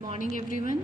Morning everyone,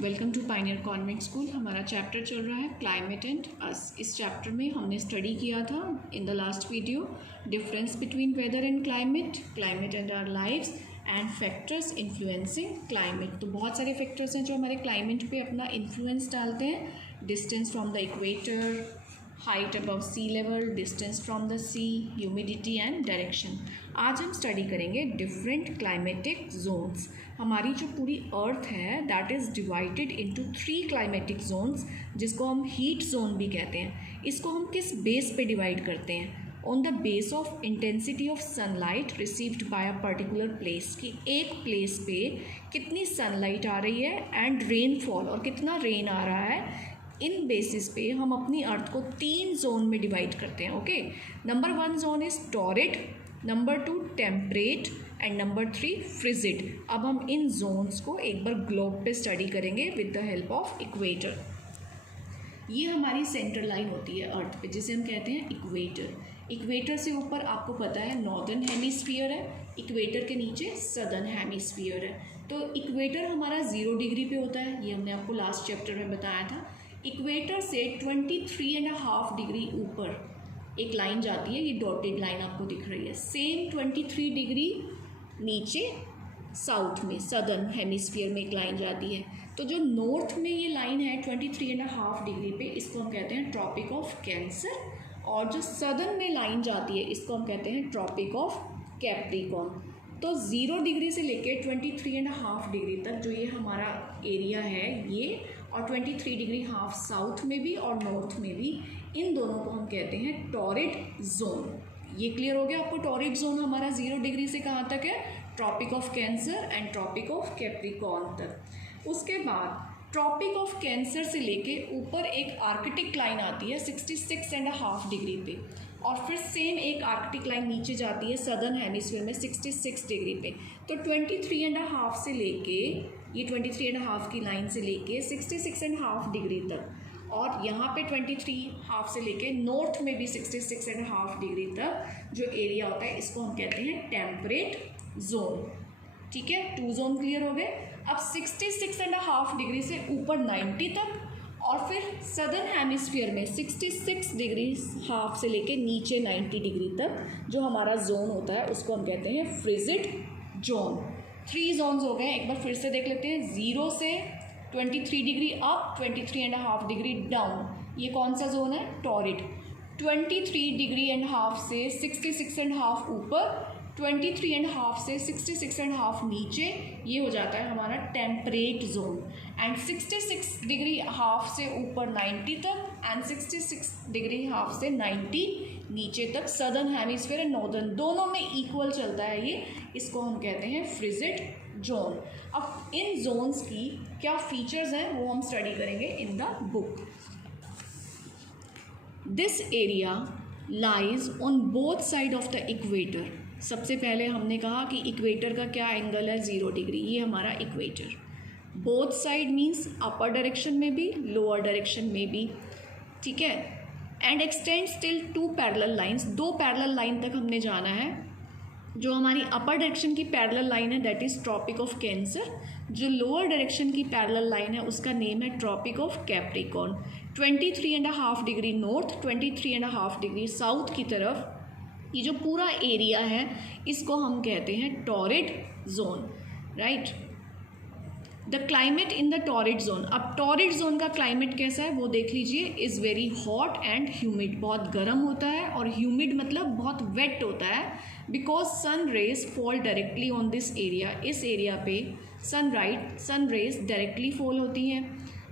welcome to pioneer convent school. हमारा chapter चल रहा है क्लाइमेट एंड अस। इस चैप्टर में हमने स्टडी किया था in the last video difference between weather and climate, climate and our lives and factors influencing climate. तो बहुत सारे फैक्टर्स हैं जो हमारे क्लाइमेट पे अपना इन्फ्लुएंस डालते हैं। Distance from the equator, height above sea level, distance from the sea, humidity and direction. आज हम स्टडी करेंगे डिफरेंट क्लाइमेटिक जोन्स। हमारी जो पूरी अर्थ है that is divided into 3 climatic zones, जिसको हम हीट जोन भी कहते हैं। इसको हम किस बेस पे डिवाइड करते हैं? On the base of intensity of sunlight received by a particular place, कि एक प्लेस पे कितनी सनलाइट आ रही है एंड रेनफॉल और कितना रेन आ रहा है। इन बेसिस पे हम अपनी अर्थ को 3 जोन में डिवाइड करते हैं। Okay, number 1 zone is torrid, number 2 temperate and number 3 frigid. अब हम इन जोन्स को एक बार ग्लोब पे स्टडी करेंगे with the help of equator. ये हमारी सेंट्रल लाइन होती है अर्थ पे, जिसे हम कहते हैं इक्वेटर। इक्वेटर से ऊपर आपको पता है नॉर्दर्न हेमिस्फीयर है, इक्वेटर के नीचे सदर्न हेमिस्फीयर है। तो इक्वेटर हमारा 0 डिग्री पे होता है, ये हमने आपको लास्ट चैप्टर में बताया था। इक्वेटर से 23.5 डिग्री ऊपर एक लाइन जाती है, ये डॉटेड लाइन आपको दिख रही है। सेम 23 डिग्री नीचे साउथ में सदर्न हेमिस्फीयर में एक लाइन जाती है। तो जो नॉर्थ में ये लाइन है 23.5 डिग्री पे, इसको हम कहते हैं ट्रॉपिक ऑफ कैंसर। और जो सदर्न में लाइन जाती है इसको हम कहते हैं ट्रॉपिक ऑफ कैप्रिकॉर्न। तो 0 डिग्री से लेके 23.5 डिग्री तक जो ये हमारा एरिया है ये, और 23 डिग्री हाफ साउथ में भी और नॉर्थ में भी, इन दोनों को हम कहते हैं टॉरिड जोन। ये क्लियर हो गया आपको? टॉरिड जोन हमारा 0 डिग्री से कहाँ तक है? Tropic of cancer and tropic of capricorn तक। उसके बाद ट्रॉपिक ऑफ कैंसर से लेके ऊपर एक आर्कटिक लाइन आती है 66.5 डिग्री पे, और फिर सेम एक आर्कटिक लाइन नीचे जाती है सदर्न हेमिस्फीयर में 66 डिग्री पे। तो 23.5 से लेके, ये 23.5 की लाइन से लेके 66.5 डिग्री तक, और यहाँ पे 23.5 से लेके नॉर्थ में भी 66.5 डिग्री तक जो एरिया होता है इसको हम कहते हैं टेम्परेट जोन। ठीक है, 2 जोन क्लियर हो गए। अब 66.5 डिग्री से ऊपर 90 तक, और फिर सदर्न हेमिस्फीयर में 66 डिग्री हाफ से लेके नीचे 90 डिग्री तक जो हमारा जोन होता है उसको हम कहते हैं फ्रिजिड जोन। 3 जोन्स हो गए, एक बार फिर से देख लेते हैं। 0 से 23 डिग्री अप, 23.5 डिग्री डाउन, ये कौन सा जोन है? टॉरिड। 23 डिग्री एंड हाफ से 66.5 ऊपर, 23.5 से 66.5 नीचे, ये हो जाता है हमारा temperate zone. And 66 degree half से ऊपर 90 तक, एंड 66 डिग्री हाफ से 90 नीचे तक सदर्न हेमिस्फीयर एंड नॉर्दर्न दोनों में इक्वल चलता है ये, इसको हम कहते हैं फ्रिजिड जोन। अब इन जोन्स की क्या फीचर्स हैं वो हम स्टडी करेंगे in the book. This area lies on both side of the equator. सबसे पहले हमने कहा कि इक्वेटर का क्या एंगल है? 0 डिग्री। ये हमारा equator. Both side means upper direction में भी, लोअर डायरेक्शन में भी। ठीक है, and extends till 2 parallel lines. 2 parallel line तक हमने जाना है। जो हमारी अपर डायरेक्शन की पैरेलल लाइन है that is tropic of cancer. जो लोअर डायरेक्शन की पैरेलल लाइन है उसका नेम है tropic of capricorn. 23.5 degree north, 23.5 degree south की तरफ ये जो पूरा एरिया है इसको हम कहते हैं torrid zone. Right, the climate in the torrid zone. अब टॉरिड जोन का क्लाइमेट कैसा है वो देख लीजिए। Is very hot and humid, बहुत गर्म होता है, और ह्यूमिड मतलब बहुत वेट होता है, because sun rays fall directly on this area. इस एरिया पे सन रेज डायरेक्टली फॉल होती हैं।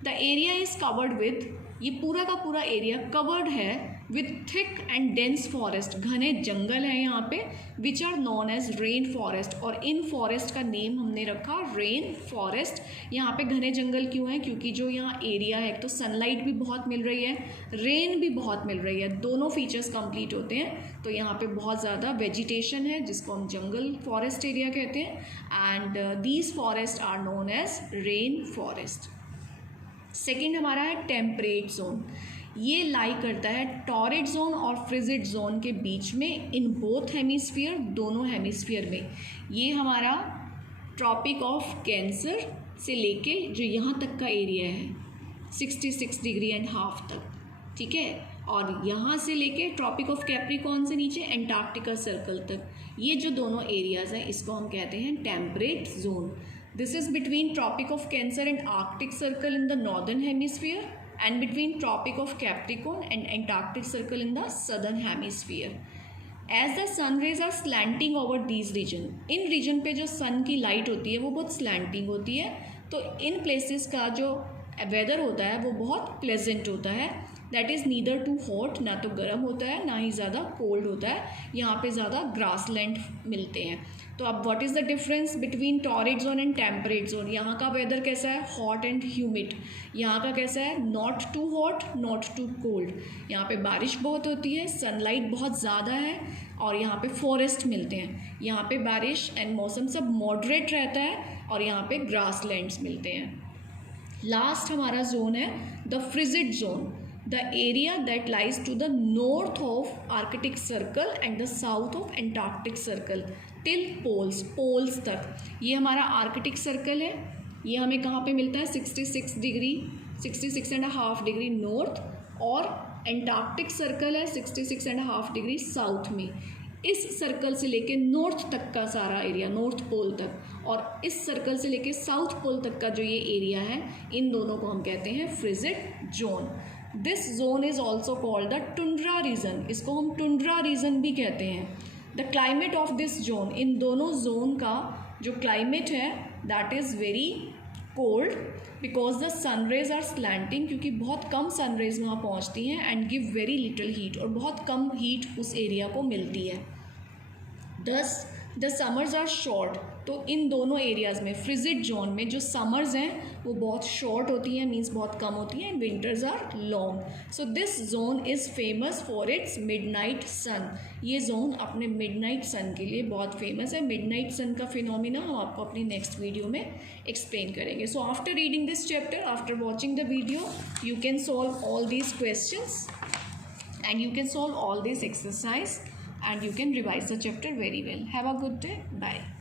The area is covered with, ये पूरा का पूरा एरिया कवर्ड है with thick and dense forest. घने जंगल हैं यहाँ पे, which are known as rain forest, और इन फॉरेस्ट का नेम हमने रखा रेन फॉरेस्ट। यहाँ पे घने जंगल क्यों हैं? क्योंकि जो यहाँ एरिया है तो सनलाइट भी बहुत मिल रही है, रेन भी बहुत मिल रही है, दोनों फीचर्स कंप्लीट होते हैं। तो यहाँ पे बहुत ज़्यादा वेजिटेशन है जिसको हम जंगल फॉरेस्ट एरिया कहते हैं, and these forest are known as rain forest. Second हमारा है टेम्परेट जोन। ये लाई करता है टॉरिड जोन और फ्रिजिड जोन के बीच में, इन बोथ हेमिस्फीयर, दोनों हेमिस्फीयर में। ये हमारा ट्रॉपिक ऑफ कैंसर से लेके जो यहाँ तक का एरिया है 66 डिग्री एंड हाफ तक, ठीक है, और यहाँ से लेके ट्रॉपिक ऑफ कैप्रिकॉर्न से नीचे एंटार्क्टिका सर्कल तक, ये जो दोनों एरियाज़ हैं इसको हम कहते हैं temperate zone. This is between tropic of cancer and arctic circle in the northern hemisphere and between Tropic of Capricorn and Antarctic Circle in the southern hemisphere. As the sun rays are slanting over these region, in region पे जो sun की light होती है वो बहुत slanting होती है, तो इन places का जो weather होता है वो बहुत pleasant होता है. That is neither too hot, ना तो गर्म होता है ना ही ज़्यादा कोल्ड होता है. यहाँ पे ज़्यादा ग्रासलैंड मिलते हैं. तो अब what is the difference between torrid zone and temperate zone? यहाँ का वेदर कैसा है? Hot and humid. यहाँ का कैसा है? Not too hot not too cold. यहाँ पे बारिश बहुत होती है, सनलाइट बहुत ज़्यादा है और यहाँ पे फॉरेस्ट मिलते हैं. यहाँ पे बारिश एंड मौसम सब मॉडरेट रहता है और यहाँ पे ग्रासलैंड्स मिलते हैं. लास्ट हमारा जोन है the frigid zone, the area that lies to the north of Arctic Circle and the south of Antarctic Circle till poles तक. ये हमारा आर्कटिक सर्कल है. ये हमें कहाँ पे मिलता है? 66 डिग्री 66.5 डिग्री नॉर्थ, और एंटार्क्टिक सर्कल है 66.5 डिग्री साउथ में. इस सर्कल से लेके नॉर्थ तक का सारा एरिया, नॉर्थ पोल तक, और इस सर्कल से लेके साउथ पोल तक का जो ये एरिया है, इन दोनों को हम कहते हैं frigid zone. This zone is also called the tundra region. इसको हम टुंड्रा रीजन भी कहते हैं. The climate of this zone, इन दोनों जोन का जो क्लाइमेट है that is very cold because the sunrays are slanting, क्योंकि बहुत कम सनरेज वहाँ पहुँचती हैं and give very little heat, और बहुत कम हीट उस एरिया को मिलती है. दस द समर्स आर शॉर्ट. तो इन दोनों एरियाज़ में फ्रिजिड जोन में जो समर्स हैं वो बहुत शॉर्ट होती हैं, मीन्स बहुत कम होती हैं, and winters are long. So this zone is famous for its midnight sun. ये जोन अपने मिडनाइट सन के लिए बहुत फेमस है. मिडनाइट सन का फिनोमिना हम आपको अपनी नेक्स्ट वीडियो में एक्सप्लेन करेंगे. So after reading this chapter, after watching the video, you can solve all these questions and you can solve all these exercise and you can revise the chapter very well. Have a good day. Bye.